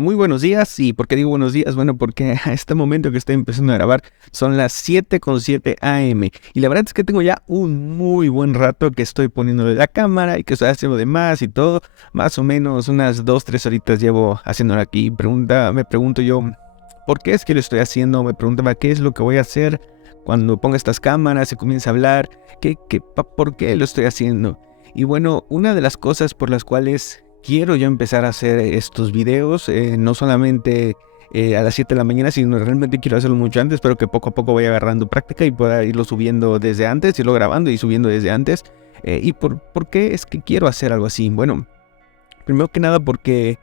Muy buenos días. ¿Y por qué digo buenos días? Bueno, porque a este momento que estoy empezando a grabar son las 7:07 AM. Y la verdad es que tengo ya un muy buen rato que estoy poniéndole la cámara y que estoy haciendo demás y todo. Más o menos unas 2, 3 horitas llevo haciéndolo aquí. Me pregunto yo, ¿por qué es que lo estoy haciendo? Me preguntaba qué es lo que voy a hacer cuando ponga estas cámaras y comience a hablar. ¿Por qué lo estoy haciendo? Y bueno, una de las cosas por las cuales quiero yo empezar a hacer estos videos, no solamente a las 7 de la mañana, sino realmente quiero hacerlo mucho antes, pero que poco a poco vaya agarrando práctica y pueda irlo subiendo desde antes, irlo grabando y subiendo desde antes. ¿Por qué es que quiero hacer algo así? Bueno, primero que nada porque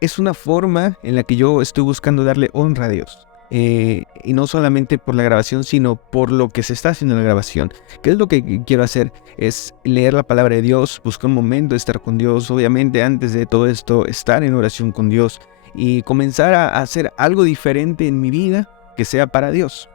es una forma en la que yo estoy buscando darle honra a Dios. Y no solamente por la grabación, sino por lo que se está haciendo en la grabación. ¿Qué es lo que quiero hacer? Es leer la palabra de Dios, buscar un momento de estar con Dios. Obviamente, antes de todo esto, estar en oración con Dios y comenzar a hacer algo diferente en mi vida que sea para Dios.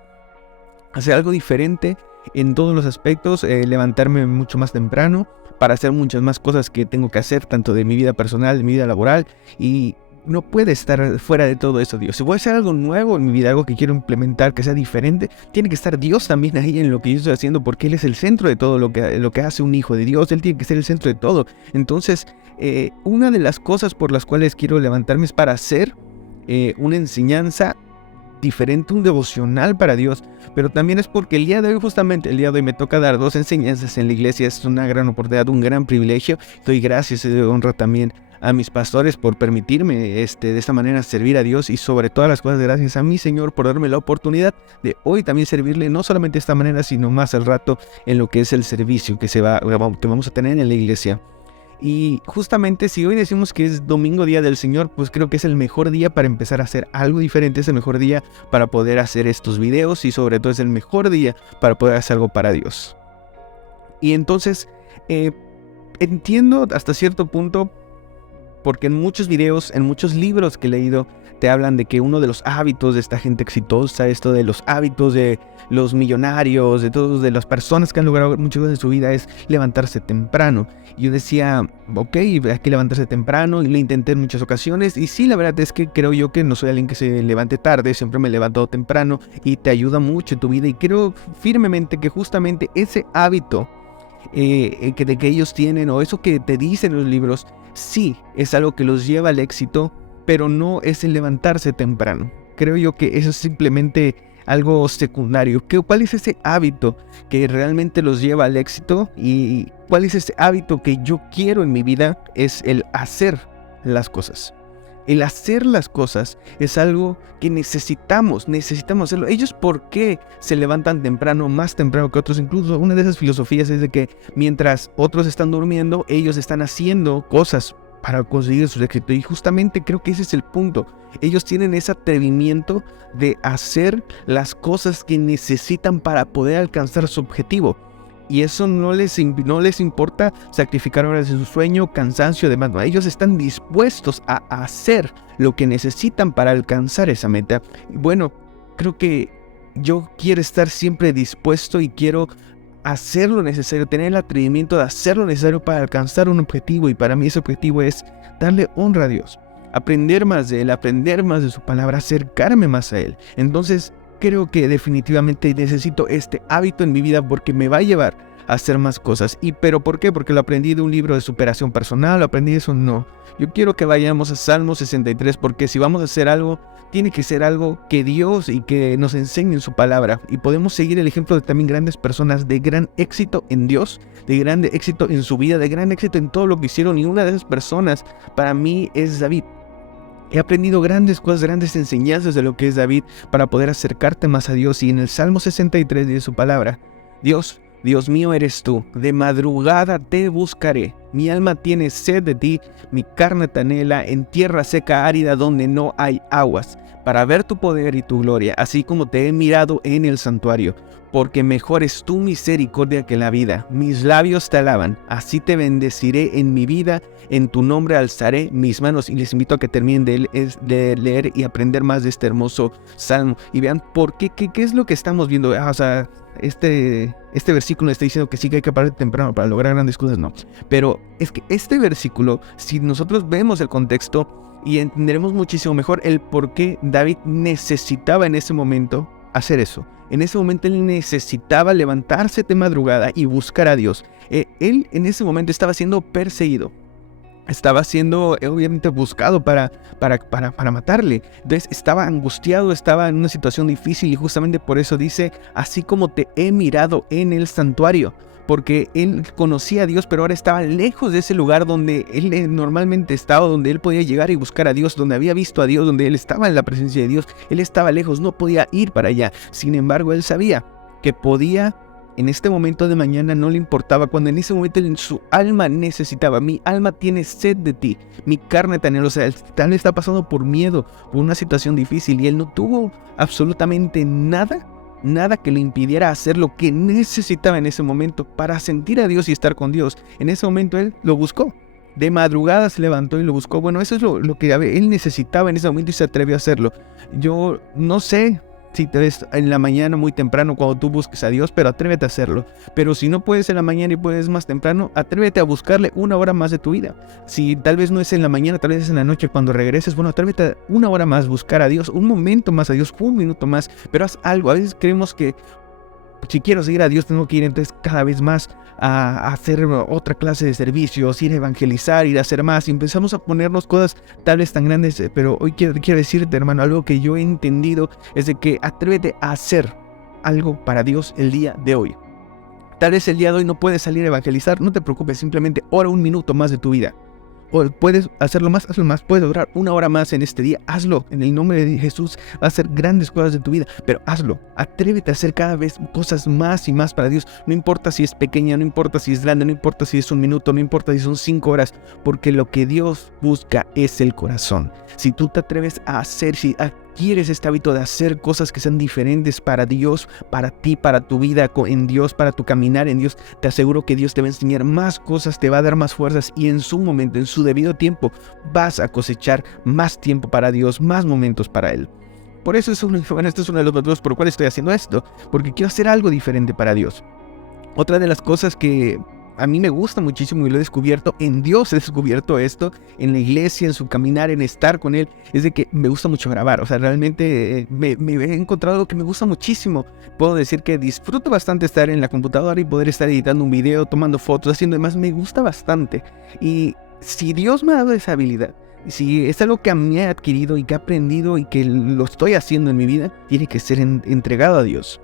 Hacer algo diferente en todos los aspectos, levantarme mucho más temprano para hacer muchas más cosas que tengo que hacer, tanto de mi vida personal, de mi vida laboral, y no puede estar fuera de todo eso Dios. Si voy a hacer algo nuevo en mi vida, algo que quiero implementar, que sea diferente, tiene que estar Dios también ahí en lo que yo estoy haciendo, porque Él es el centro de todo lo que hace un hijo de Dios. Él tiene que ser el centro de todo. Entonces, una de las cosas por las cuales quiero levantarme es para hacer una enseñanza diferente, un devocional para Dios, pero también es porque el día de hoy, justamente el día de hoy, me toca dar 2 enseñanzas en la iglesia. Es una gran oportunidad, un gran privilegio. Doy gracias y doy honra también a mis pastores por permitirme de esta manera servir a Dios, y sobre todas las cosas gracias a mi Señor por darme la oportunidad de hoy también servirle, no solamente de esta manera, sino más al rato en lo que es el servicio que vamos a tener en la iglesia. Y justamente si hoy decimos que es domingo, día del Señor, pues creo que es el mejor día para empezar a hacer algo diferente, es el mejor día para poder hacer estos videos, y sobre todo es el mejor día para poder hacer algo para Dios. Y entonces, entiendo hasta cierto punto, porque en muchos videos, en muchos libros que he leído, te hablan de que uno de los hábitos de esta gente exitosa, esto de los hábitos de los millonarios, de las personas que han logrado muchas cosas en su vida, es levantarse temprano. Y yo decía, ok, hay que levantarse temprano, y lo intenté en muchas ocasiones, y sí, la verdad es que creo yo que no soy alguien que se levante tarde, siempre me levanto temprano, y te ayuda mucho en tu vida, y creo firmemente que justamente ese hábito de que ellos tienen, o eso que te dicen los libros, sí es algo que los lleva al éxito, pero no es el levantarse temprano. Creo yo que eso es simplemente algo secundario. ¿Cuál es ese hábito que realmente los lleva al éxito? ¿Y cuál es ese hábito que yo quiero en mi vida? Es el hacer las cosas. El hacer las cosas es algo que necesitamos hacerlo. Ellos, ¿por qué se levantan temprano, más temprano que otros? Incluso una de esas filosofías es de que mientras otros están durmiendo, ellos están haciendo cosas para conseguir su éxito. Y justamente creo que ese es el punto. Ellos tienen ese atrevimiento de hacer las cosas que necesitan para poder alcanzar su objetivo. Y eso no les importa sacrificar horas de su sueño, cansancio, demás. No, ellos están dispuestos a hacer lo que necesitan para alcanzar esa meta. Y bueno, creo que yo quiero estar siempre dispuesto y quiero hacer lo necesario, tener el atrevimiento de hacer lo necesario para alcanzar un objetivo. Y para mí ese objetivo es darle honra a Dios, aprender más de Él, aprender más de su palabra, acercarme más a Él. Entonces, creo que definitivamente necesito este hábito en mi vida, porque me va a llevar a hacer más cosas. ¿Pero por qué? Porque lo aprendí de un libro de superación personal, lo aprendí de eso, no. Yo quiero que vayamos a Salmo 63, porque si vamos a hacer algo, tiene que ser algo que Dios y que nos enseñe en su palabra. Y podemos seguir el ejemplo de también grandes personas de gran éxito en Dios, de gran éxito en su vida, de gran éxito en todo lo que hicieron. Y una de esas personas para mí es David. He aprendido grandes cosas, grandes enseñanzas de lo que es David para poder acercarte más a Dios. Y en el Salmo 63 dice su palabra: Dios mío eres tú, de madrugada te buscaré. Mi alma tiene sed de ti, mi carne te anhela en tierra seca, árida, donde no hay aguas, para ver tu poder y tu gloria, así como te he mirado en el santuario. Porque mejor es tu misericordia que la vida. Mis labios te alaban, así te bendeciré en mi vida, en tu nombre alzaré mis manos. Y les invito a que terminen de leer y aprender más de este hermoso salmo. Y vean por qué es lo que estamos viendo. Este versículo está diciendo que sí, que hay que parar temprano para lograr grandes cosas, no. Pero es que este versículo, si nosotros vemos el contexto, y entenderemos muchísimo mejor el por qué David necesitaba en ese momento hacer eso. En ese momento él necesitaba levantarse de madrugada y buscar a Dios. Él en ese momento estaba siendo perseguido. Estaba siendo obviamente buscado para matarle. Entonces estaba angustiado, estaba en una situación difícil y justamente por eso dice, así como te he mirado en el santuario. Porque él conocía a Dios, pero ahora estaba lejos de ese lugar donde él normalmente estaba, donde él podía llegar y buscar a Dios, donde había visto a Dios, donde él estaba en la presencia de Dios. Él estaba lejos, no podía ir para allá. Sin embargo, él sabía que podía, en este momento de mañana, no le importaba, cuando en ese momento su alma necesitaba. Mi alma tiene sed de ti, mi carne te anhela. O sea, tal vez está pasando por miedo, por una situación difícil, y él no tuvo absolutamente nada que le impidiera hacer lo que necesitaba en ese momento para sentir a Dios y estar con Dios. En ese momento él lo buscó. De madrugada se levantó y lo buscó. Bueno, eso es lo que él necesitaba en ese momento y se atrevió a hacerlo. Yo no sé si te ves en la mañana muy temprano cuando tú busques a Dios, pero atrévete a hacerlo. Pero si no puedes en la mañana y puedes más temprano, atrévete a buscarle una hora más de tu vida. Si tal vez no es en la mañana, tal vez es en la noche cuando regreses, bueno, atrévete a una hora más buscar a Dios, un momento más a Dios, un minuto más, pero haz algo. A veces creemos que si quiero seguir a Dios tengo que ir entonces cada vez más a hacer otra clase de servicios, ir a evangelizar, ir a hacer más, y empezamos a ponernos cosas tal vez tan grandes, pero hoy quiero decirte, hermano, algo que yo he entendido es de que atrévete a hacer algo para Dios el día de hoy. Tal vez el día de hoy no puedes salir a evangelizar, no te preocupes, simplemente ora un minuto más de tu vida. O puedes hacerlo más, hazlo más. Puedes orar una hora más en este día, hazlo. En el nombre de Jesús va a hacer grandes cosas de tu vida, pero hazlo. Atrévete a hacer cada vez cosas más y más para Dios. No importa si es pequeña, no importa si es grande, no importa si es un minuto, no importa si son 5 horas, porque lo que Dios busca es el corazón. Si tú te atreves a hacer, si adquieres este hábito de hacer cosas que sean diferentes para Dios, para ti, para tu vida en Dios, para tu caminar en Dios, te aseguro que Dios te va a enseñar más cosas, te va a dar más fuerzas, y en su momento, en su debido tiempo, vas a cosechar más tiempo para Dios, más momentos para Él. Por eso este es uno de los motivos por los cuales estoy haciendo esto, porque quiero hacer algo diferente para Dios. Otra de las cosas que a mí me gusta muchísimo y lo he descubierto, en Dios he descubierto esto, en la iglesia, en su caminar, en estar con Él, es de que me gusta mucho grabar. O sea, realmente me he encontrado algo que me gusta muchísimo. Puedo decir que disfruto bastante estar en la computadora y poder estar editando un video, tomando fotos, haciendo demás, me gusta bastante. Y si Dios me ha dado esa habilidad, si es algo que a mí he adquirido y que he aprendido y que lo estoy haciendo en mi vida, tiene que ser entregado a Dios.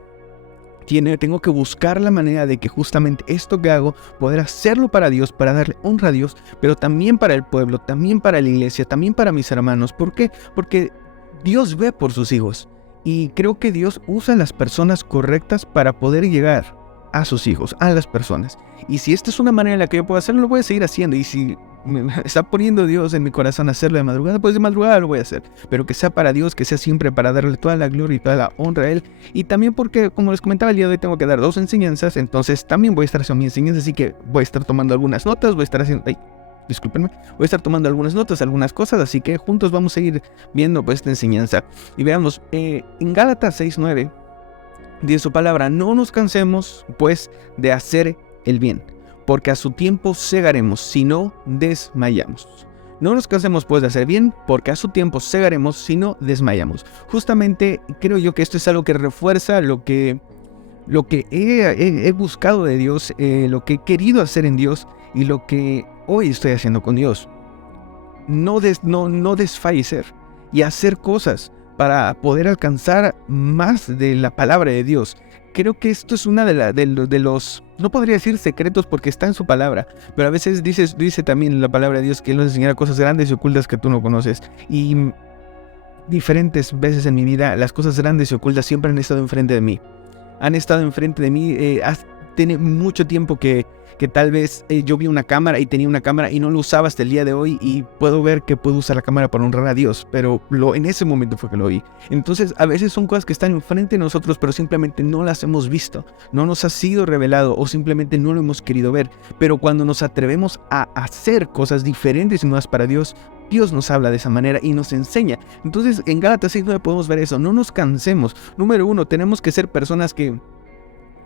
Tengo que buscar la manera de que justamente esto que hago, poder hacerlo para Dios, para darle honra a Dios, pero también para el pueblo, también para la iglesia, también para mis hermanos. ¿Por qué? Porque Dios ve por sus hijos, y creo que Dios usa a las personas correctas para poder llegar a sus hijos, a las personas. Y si esta es una manera en la que yo puedo hacerlo, lo voy a seguir haciendo. Y si me está poniendo Dios en mi corazón hacerlo de madrugada, pues de madrugada lo voy a hacer. Pero que sea para Dios, que sea siempre para darle toda la gloria y toda la honra a Él. Y también porque, como les comentaba, el día de hoy tengo que dar 2 enseñanzas, entonces también voy a estar haciendo mi enseñanza, así que voy a estar tomando algunas notas, voy a estar haciendo... discúlpenme, voy a estar tomando algunas notas, algunas cosas, así que juntos vamos a ir viendo pues esta enseñanza. Y veamos, en Gálatas 6:9 dice su palabra: no nos cansemos pues de hacer el bien, porque a su tiempo segaremos si no desmayamos. No nos cansemos pues de hacer bien, porque a su tiempo segaremos si no desmayamos. Justamente creo yo que esto es algo que refuerza lo que he buscado de Dios, lo que he querido hacer en Dios y lo que hoy estoy haciendo con Dios. No desfallecer y hacer cosas para poder alcanzar más de la palabra de Dios. Creo que esto es una de los, no podría decir secretos porque está en su palabra, pero a veces dice también en la palabra de Dios que Él nos enseñará cosas grandes y ocultas que tú no conoces. Y diferentes veces en mi vida, las cosas grandes y ocultas siempre han estado enfrente de mí. Han estado enfrente de mí. Tiene mucho tiempo que tal vez yo vi una cámara y tenía una cámara y no lo usaba hasta el día de hoy, y puedo ver que puedo usar la cámara para honrar a Dios, pero en ese momento fue que lo vi. Entonces a veces son cosas que están enfrente de nosotros, pero simplemente no las hemos visto, no nos ha sido revelado o simplemente no lo hemos querido ver. Pero cuando nos atrevemos a hacer cosas diferentes y nuevas para Dios, Dios nos habla de esa manera y nos enseña. Entonces en Gálatas 6:9 podemos ver eso. No nos cansemos. Número 1, tenemos que ser personas que...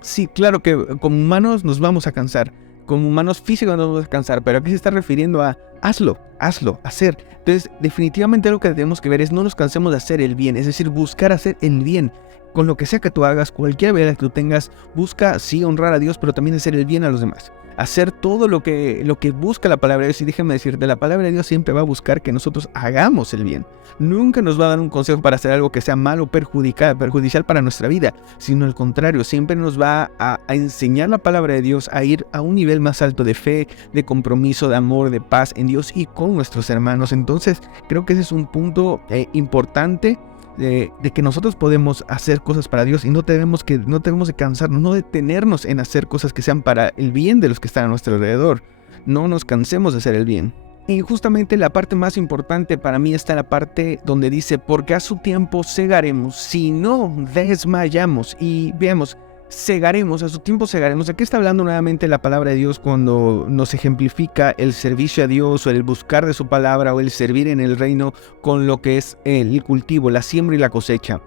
Sí, claro que como humanos nos vamos a cansar, como humanos físicos nos vamos a cansar, pero aquí se está refiriendo a hacer. Entonces, definitivamente lo que tenemos que ver es no nos cansemos de hacer el bien, es decir, buscar hacer el bien. Con lo que sea que tú hagas, cualquier habilidad que tú tengas, busca sí honrar a Dios, pero también hacer el bien a los demás. Hacer todo lo que busca la palabra de Dios. Y déjame decirte, la palabra de Dios siempre va a buscar que nosotros hagamos el bien. Nunca nos va a dar un consejo para hacer algo que sea malo o perjudicial para nuestra vida, sino al contrario, siempre nos va a enseñar la palabra de Dios a ir a un nivel más alto de fe, de compromiso, de amor, de paz en Dios y con nuestros hermanos. Entonces, creo que ese es un punto importante de que nosotros podemos hacer cosas para Dios y no debemos de cansarnos, no detenernos en hacer cosas que sean para el bien de los que están a nuestro alrededor. No nos cansemos de hacer el bien. Y justamente la parte más importante para mí está la parte donde dice, porque a su tiempo segaremos si no desmayamos. Y veamos, a su tiempo segaremos. Aquí está hablando nuevamente la palabra de Dios cuando nos ejemplifica el servicio a Dios o el buscar de su palabra o el servir en el reino con lo que es el cultivo, la siembra y la cosecha.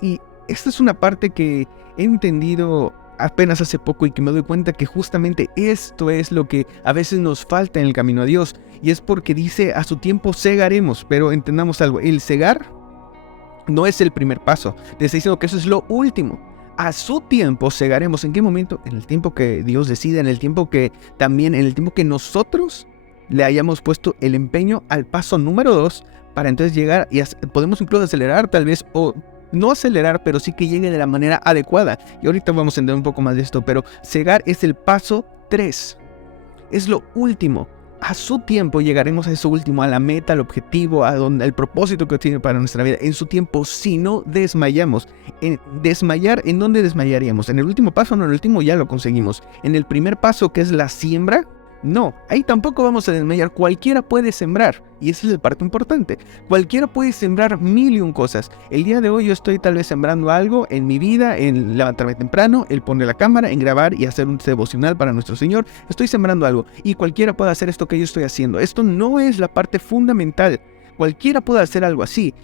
Y esta es una parte que he entendido apenas hace poco y que me doy cuenta que justamente esto es lo que a veces nos falta en el camino a Dios. Y es porque dice, a su tiempo segaremos, pero entendamos algo, el segar no es el primer paso, te está diciendo que eso es lo último. A su tiempo segaremos. ¿En qué momento? En el tiempo que Dios decida, en el tiempo que nosotros le hayamos puesto el empeño al paso número 2 para entonces llegar y podemos incluso acelerar tal vez, o no acelerar, pero sí que llegue de la manera adecuada. Y ahorita vamos a entender un poco más de esto, pero segar es el paso 3. Es lo último. A su tiempo llegaremos a eso último, a la meta, al objetivo, al propósito que tiene para nuestra vida. En su tiempo, si no desmayamos. Desmayar, ¿en dónde desmayaríamos? ¿En el último paso? No, en el último ya lo conseguimos. En el primer paso, que es la siembra, no, ahí tampoco vamos a desmayar. Cualquiera puede sembrar, y esa es la parte importante. Cualquiera puede sembrar 1001 cosas. El día de hoy yo estoy tal vez sembrando algo en mi vida, en levantarme temprano, el poner la cámara, en grabar y hacer un devocional para nuestro Señor. Estoy sembrando algo, y cualquiera puede hacer esto que yo estoy haciendo. Esto no es la parte fundamental. Cualquiera puede hacer algo así.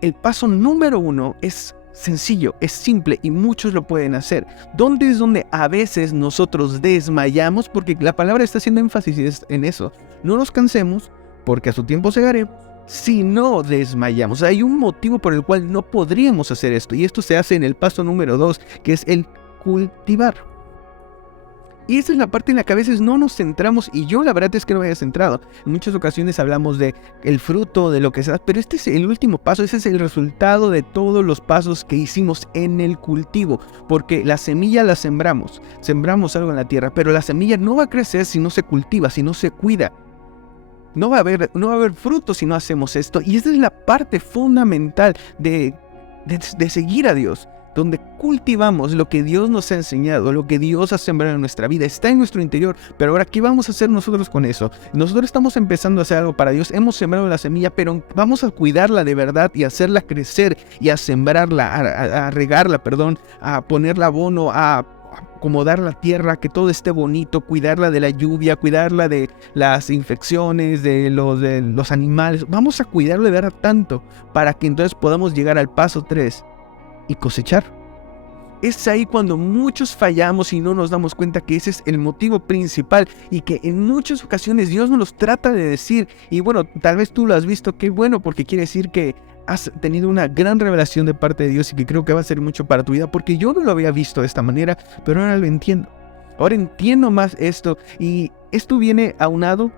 El paso número 1 es sencillo, es simple y muchos lo pueden hacer. ¿Dónde es donde a veces nosotros desmayamos? Porque la palabra está haciendo énfasis en eso. No nos cansemos, porque a su tiempo segaremos si no desmayamos. Hay un motivo por el cual no podríamos hacer esto, y esto se hace en el paso número 2, que es el cultivar. Y esa es la parte en la que a veces no nos centramos, y yo la verdad es que no me había centrado. En muchas ocasiones hablamos de el fruto, de lo que sea, pero este es el último paso, ese es el resultado de todos los pasos que hicimos en el cultivo. Porque la semilla la sembramos algo en la tierra, pero la semilla no va a crecer si no se cultiva, si no se cuida. No va a haber fruto si no hacemos esto, y esa es la parte fundamental de seguir a Dios. Donde cultivamos lo que Dios nos ha enseñado, lo que Dios ha sembrado en nuestra vida, está en nuestro interior. Pero ahora, ¿qué vamos a hacer nosotros con eso? Nosotros estamos empezando a hacer algo para Dios, hemos sembrado la semilla, pero vamos a cuidarla de verdad y hacerla crecer y a sembrarla, a regarla, a ponerle abono, a acomodar la tierra, que todo esté bonito, cuidarla de la lluvia, cuidarla de las infecciones, de los animales. Vamos a cuidarla de verdad tanto para que entonces podamos llegar al paso 3. Y cosechar. Es ahí cuando muchos fallamos y no nos damos cuenta que ese es el motivo principal, y que en muchas ocasiones Dios nos los trata de decir. Y bueno, tal vez tú lo has visto, qué bueno, porque quiere decir que has tenido una gran revelación de parte de Dios y que creo que va a ser mucho para tu vida, porque yo no lo había visto de esta manera, pero ahora lo entiendo. Ahora entiendo más esto, y esto viene aunado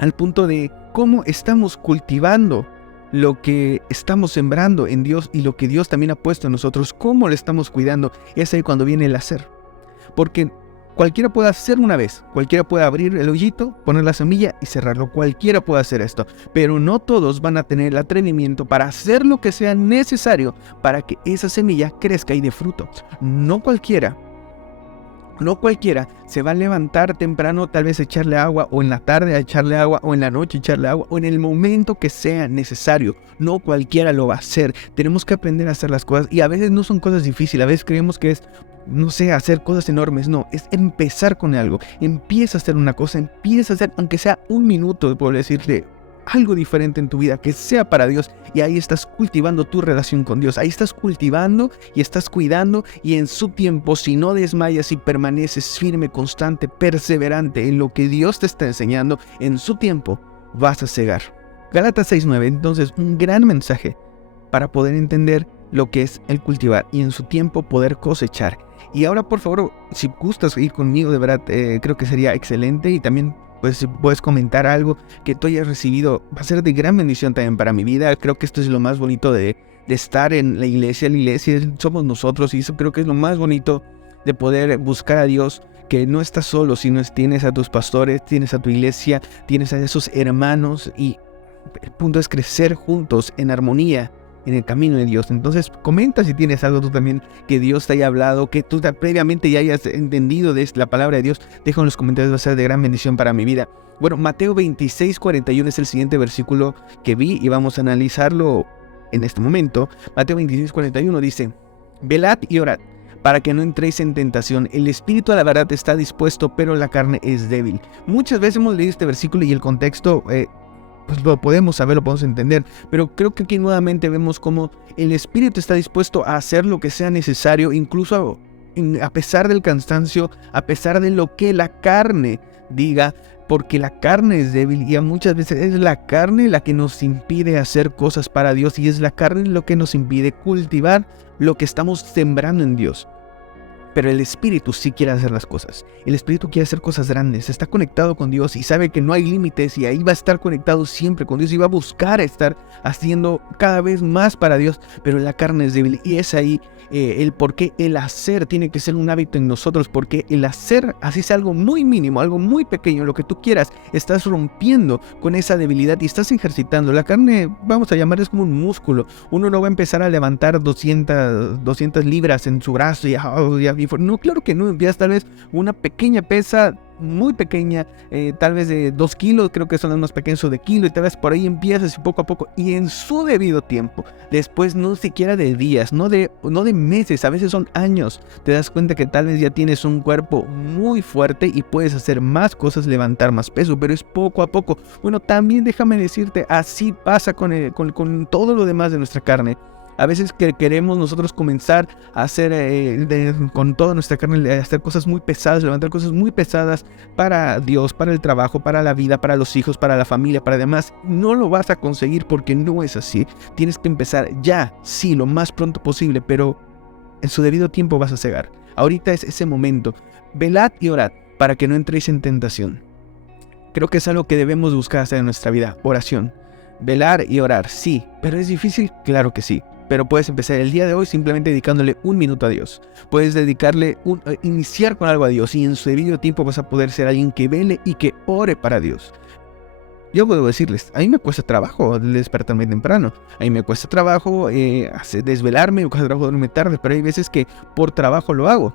al punto de cómo estamos cultivando lo que estamos sembrando en Dios y lo que Dios también ha puesto en nosotros, cómo lo estamos cuidando. Es ahí cuando viene el hacer. Porque cualquiera puede hacer una vez, cualquiera puede abrir el hoyito, poner la semilla y cerrarlo, cualquiera puede hacer esto, pero no todos van a tener el atrevimiento para hacer lo que sea necesario para que esa semilla crezca y dé fruto. No cualquiera se va a levantar temprano, tal vez a echarle agua, o en la tarde a echarle agua, o en la noche a echarle agua, o en el momento que sea necesario. No cualquiera lo va a hacer. Tenemos que aprender a hacer las cosas, y a veces no son cosas difíciles, a veces creemos que es, no sé, hacer cosas enormes. No, es empezar con algo. Empieza a hacer una cosa, empieza a hacer, aunque sea un minuto, por decirte, algo diferente en tu vida, que sea para Dios, y ahí estás cultivando tu relación con Dios, ahí estás cultivando y estás cuidando, y en su tiempo, si no desmayas y permaneces firme, constante, perseverante en lo que Dios te está enseñando, en su tiempo vas a cegar. Gálatas 6:9, entonces un gran mensaje para poder entender lo que es el cultivar y en su tiempo poder cosechar. Y ahora, por favor, si gustas ir conmigo, de verdad, creo que sería excelente. Y también, pues, si puedes comentar algo que tú hayas recibido, va a ser de gran bendición también para mi vida. Creo que esto es lo más bonito de estar en la iglesia. La iglesia somos nosotros, y eso creo que es lo más bonito de poder buscar a Dios, que no estás solo, sino tienes a tus pastores, tienes a tu iglesia, tienes a esos hermanos, y el punto es crecer juntos en armonía en el camino de Dios. Entonces comenta si tienes algo tú también que Dios te haya hablado, que tú previamente ya hayas entendido de la palabra de Dios. Deja en los comentarios, va a ser de gran bendición para mi vida. Bueno, Mateo 26:41 es el siguiente versículo que vi y vamos a analizarlo en este momento. Mateo 26:41 dice: velad y orad para que no entréis en tentación. El espíritu a la verdad está dispuesto, pero la carne es débil. Muchas veces hemos leído este versículo y el contexto pues lo podemos saber, lo podemos entender, pero creo que aquí nuevamente vemos cómo el espíritu está dispuesto a hacer lo que sea necesario, incluso a pesar del cansancio, a pesar de lo que la carne diga, porque la carne es débil y muchas veces es la carne la que nos impide hacer cosas para Dios, y es la carne lo que nos impide cultivar lo que estamos sembrando en Dios. Pero el espíritu sí quiere hacer las cosas. El espíritu quiere hacer cosas grandes. Está conectado con Dios y sabe que no hay límites, y ahí va a estar conectado siempre con Dios y va a buscar estar haciendo cada vez más para Dios. Pero la carne es débil, y es ahí el por qué el hacer tiene que ser un hábito en nosotros. Porque el hacer, así sea algo muy mínimo, algo muy pequeño, lo que tú quieras, estás rompiendo con esa debilidad y estás ejercitando. La carne, vamos a llamar, es como un músculo. Uno no va a empezar a levantar 200 libras en su brazo y no, claro que no. Empiezas tal vez una pequeña pesa, muy pequeña, tal vez de 2 kilos, creo que son las más pequeñas, o de kilo, y tal vez por ahí empiezas, y poco a poco, y en su debido tiempo, después no siquiera de días, no de meses, a veces son años, te das cuenta que tal vez ya tienes un cuerpo muy fuerte y puedes hacer más cosas, levantar más peso, pero es poco a poco. Bueno, también déjame decirte, así pasa con todo lo demás de nuestra carne. A veces que queremos nosotros comenzar a hacer con toda nuestra carne, hacer cosas muy pesadas, levantar cosas muy pesadas para Dios, para el trabajo, para la vida, para los hijos, para la familia, para demás. No lo vas a conseguir, porque no es así. Tienes que empezar ya, sí, lo más pronto posible, pero en su debido tiempo vas a cegar. Ahorita es ese momento. Velad y orad para que no entréis en tentación. Creo que es algo que debemos buscar hacer en nuestra vida. Oración. Velar y orar, sí. ¿Pero es difícil? Claro que sí. Pero puedes empezar el día de hoy simplemente dedicándole 1 minuto a Dios. Puedes iniciar con algo a Dios, y en su debido tiempo vas a poder ser alguien que vele y que ore para Dios. Yo puedo decirles, a mí me cuesta trabajo despertarme temprano. A mí me cuesta trabajo desvelarme, me cuesta trabajo dormirme tarde, pero hay veces que por trabajo lo hago.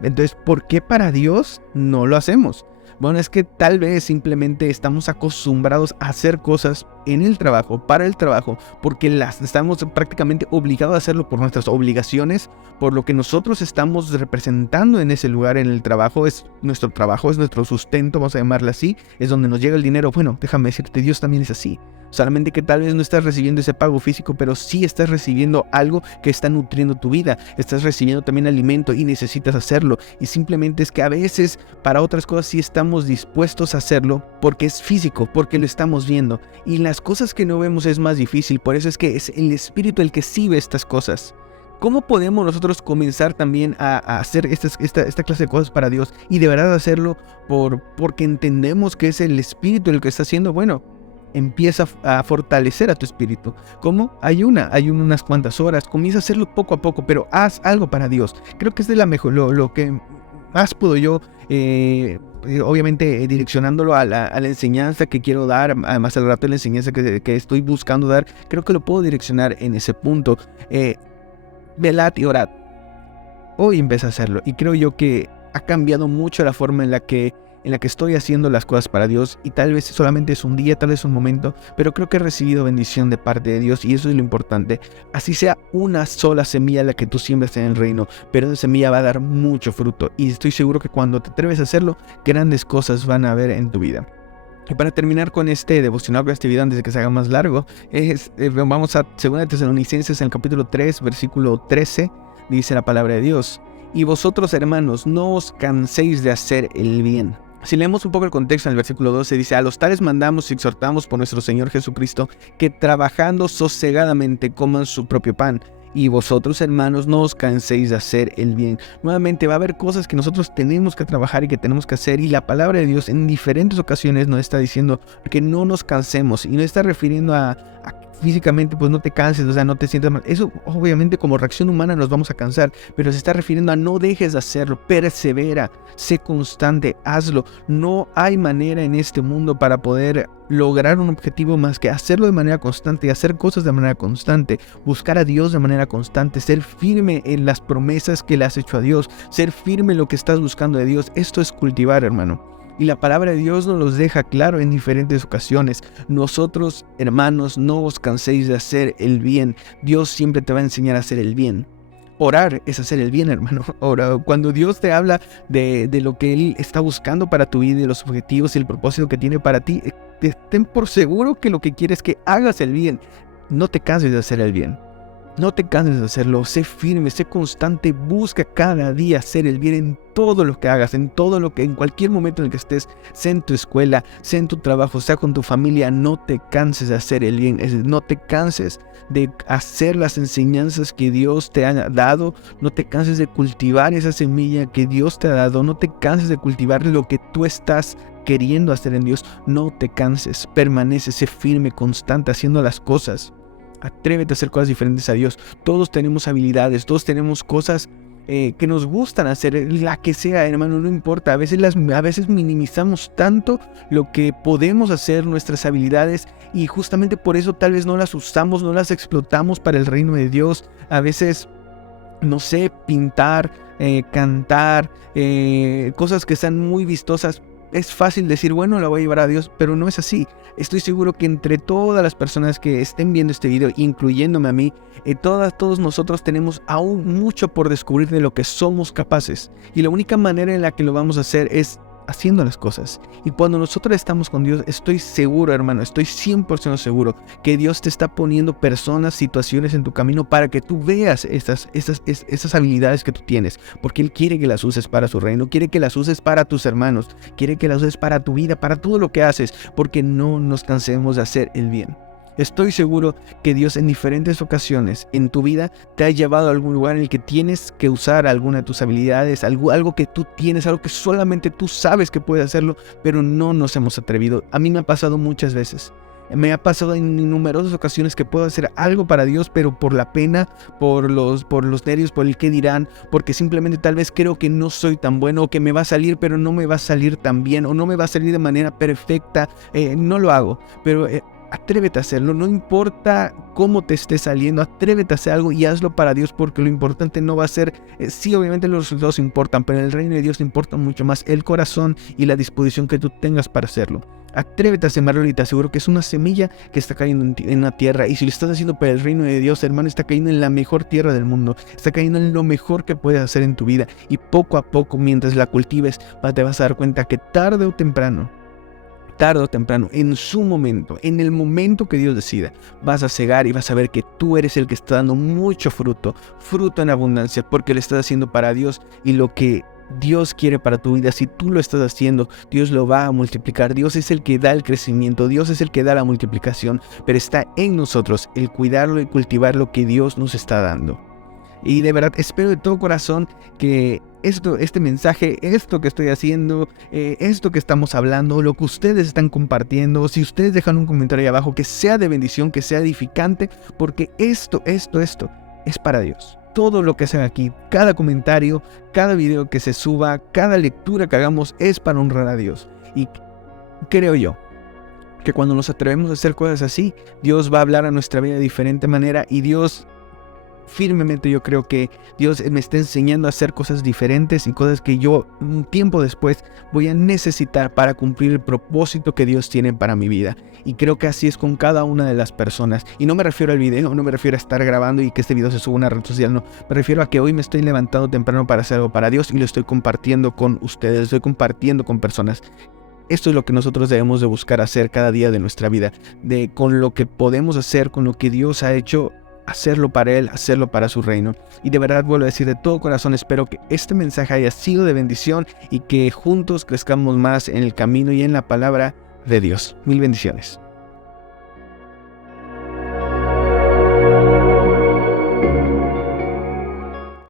Entonces, ¿por qué para Dios no lo hacemos? Bueno, es que tal vez simplemente estamos acostumbrados a hacer cosas en el trabajo, para el trabajo, porque estamos prácticamente obligados a hacerlo por nuestras obligaciones, por lo que nosotros estamos representando en ese lugar, en el trabajo. Es nuestro trabajo, es nuestro sustento, vamos a llamarlo así, es donde nos llega el dinero. Bueno, déjame decirte, Dios también es así. Solamente que tal vez no estás recibiendo ese pago físico, pero sí estás recibiendo algo que está nutriendo tu vida. Estás recibiendo también alimento y necesitas hacerlo. Y simplemente es que a veces para otras cosas sí estamos dispuestos a hacerlo porque es físico, porque lo estamos viendo. Y las cosas que no vemos es más difícil. Por eso es que es el Espíritu el que sí ve estas cosas. ¿Cómo podemos nosotros comenzar también a hacer esta clase de cosas para Dios? Y de verdad hacerlo porque entendemos que es el Espíritu el que está haciendo. Bueno, empieza a fortalecer a tu espíritu. ¿Cómo? Ayuna unas cuantas horas, comienza a hacerlo poco a poco, pero haz algo para Dios. Creo que es de la mejor, lo que más puedo yo, obviamente direccionándolo a la enseñanza que quiero dar, además al rato de la enseñanza que estoy buscando dar, creo que lo puedo direccionar en ese punto. Velad y orad. Hoy empieza a hacerlo, y creo yo que ha cambiado mucho la forma en la que estoy haciendo las cosas para Dios, y tal vez solamente es un día, tal vez un momento, pero creo que he recibido bendición de parte de Dios, y eso es lo importante. Así sea una sola semilla la que tú siembres en el reino, pero esa semilla va a dar mucho fruto, y estoy seguro que cuando te atreves a hacerlo, grandes cosas van a haber en tu vida. Y para terminar con este devocional, con este video, antes de que se haga más largo, vamos a 2 Tesalonicenses, en el capítulo 3, versículo 13, dice la palabra de Dios: y vosotros, hermanos, no os canséis de hacer el bien. Si leemos un poco el contexto en el versículo 12, dice: a los tales mandamos y exhortamos por nuestro Señor Jesucristo, que trabajando sosegadamente coman su propio pan. Y vosotros, hermanos, no os canséis de hacer el bien. Nuevamente va a haber cosas que nosotros tenemos que trabajar y que tenemos que hacer. Y la palabra de Dios en diferentes ocasiones nos está diciendo que no nos cansemos. Y no está refiriendo a físicamente, pues no te canses, o sea, no te sientas mal. Eso obviamente como reacción humana nos vamos a cansar, pero se está refiriendo a no dejes de hacerlo, persevera, sé constante, hazlo. No hay manera en este mundo para poder lograr un objetivo más que hacerlo de manera constante, hacer cosas de manera constante, buscar a Dios de manera constante, ser firme en las promesas que le has hecho a Dios, ser firme en lo que estás buscando de Dios. Esto es cultivar, hermano. Y la palabra de Dios nos los deja claro en diferentes ocasiones. Nosotros, hermanos, no os canséis de hacer el bien. Dios siempre te va a enseñar a hacer el bien. Orar es hacer el bien, hermano. Ahora, cuando Dios te habla de lo que Él está buscando para tu vida, de los objetivos y el propósito que tiene para ti, ten por seguro que lo que quiere es que hagas el bien. No te canses de hacer el bien. No te canses de hacerlo, sé firme, sé constante, busca cada día hacer el bien en todo lo que hagas, en cualquier momento en el que estés, sea en tu escuela, sea en tu trabajo, sea con tu familia. No te canses de hacer el bien, no te canses de hacer las enseñanzas que Dios te ha dado, no te canses de cultivar esa semilla que Dios te ha dado, no te canses de cultivar lo que tú estás queriendo hacer en Dios. No te canses, permanece, sé firme, constante haciendo las cosas. Atrévete a hacer cosas diferentes a Dios. Todos tenemos habilidades, todos tenemos cosas que nos gustan hacer, la que sea, hermano, no importa. A veces minimizamos tanto lo que podemos hacer, nuestras habilidades, y justamente por eso tal vez no las usamos, no las explotamos para el reino de Dios. A veces, no sé, pintar, cantar, cosas que están muy vistosas. Es fácil decir, bueno, la voy a llevar a Dios, pero no es así. Estoy seguro que entre todas las personas que estén viendo este video, incluyéndome a mí, todos nosotros tenemos aún mucho por descubrir de lo que somos capaces. Y la única manera en la que lo vamos a hacer es haciendo las cosas. Y cuando nosotros estamos con Dios, estoy seguro, hermano, estoy 100% seguro que Dios te está poniendo personas, situaciones en tu camino para que tú veas esas habilidades que tú tienes, porque Él quiere que las uses para su reino, quiere que las uses para tus hermanos, quiere que las uses para tu vida, para todo lo que haces, porque no nos cansemos de hacer el bien. Estoy seguro que Dios en diferentes ocasiones en tu vida te ha llevado a algún lugar en el que tienes que usar alguna de tus habilidades, algo que tú tienes, algo que solamente tú sabes que puedes hacerlo, pero no nos hemos atrevido. A mí me ha pasado muchas veces. Me ha pasado en numerosas ocasiones que puedo hacer algo para Dios, pero por la pena, por los nervios, por el qué dirán, porque simplemente tal vez creo que no soy tan bueno, o que me va a salir, pero no me va a salir tan bien, o no me va a salir de manera perfecta. No lo hago, pero atrévete a hacerlo, no importa cómo te esté saliendo, atrévete a hacer algo y hazlo para Dios, porque lo importante no va a ser, sí, obviamente los resultados importan, pero en el reino de Dios importa mucho más el corazón y la disposición que tú tengas para hacerlo. Atrévete a sembrarlo y te aseguro que es una semilla que está cayendo en una tierra, y si lo estás haciendo para el reino de Dios, hermano, está cayendo en la mejor tierra del mundo, está cayendo en lo mejor que puedes hacer en tu vida, y poco a poco, mientras la cultives, te vas a dar cuenta que tarde o temprano, en su momento, en el momento que Dios decida, vas a cegar y vas a ver que tú eres el que está dando mucho fruto en abundancia, porque lo estás haciendo para Dios, y lo que Dios quiere para tu vida, si tú lo estás haciendo, Dios lo va a multiplicar. Dios es el que da el crecimiento, Dios es el que da la multiplicación, pero está en nosotros el cuidarlo y cultivar lo que Dios nos está dando. Y de verdad espero de todo corazón que este mensaje, esto que estoy haciendo, esto que estamos hablando, lo que ustedes están compartiendo, si ustedes dejan un comentario ahí abajo, que sea de bendición, que sea edificante, porque esto es para Dios. Todo lo que se haga aquí, cada comentario, cada video que se suba, cada lectura que hagamos es para honrar a Dios. Y creo yo que cuando nos atrevemos a hacer cosas así, Dios va a hablar a nuestra vida de diferente manera, y Dios, firmemente yo creo que Dios me está enseñando a hacer cosas diferentes y cosas que yo un tiempo después voy a necesitar para cumplir el propósito que Dios tiene para mi vida. Y creo que así es con cada una de las personas. Y no me refiero al video, no me refiero a estar grabando y que este video se suba a una red social, no. Me refiero a que hoy me estoy levantando temprano para hacer algo para Dios y lo estoy compartiendo con ustedes, lo estoy compartiendo con personas. Esto es lo que nosotros debemos de buscar hacer cada día de nuestra vida, con lo que podemos hacer, con lo que Dios ha hecho, hacerlo para Él, hacerlo para su reino. Y de verdad vuelvo a decir de todo corazón, espero que este mensaje haya sido de bendición y que juntos crezcamos más en el camino y en la palabra de Dios. Mil bendiciones.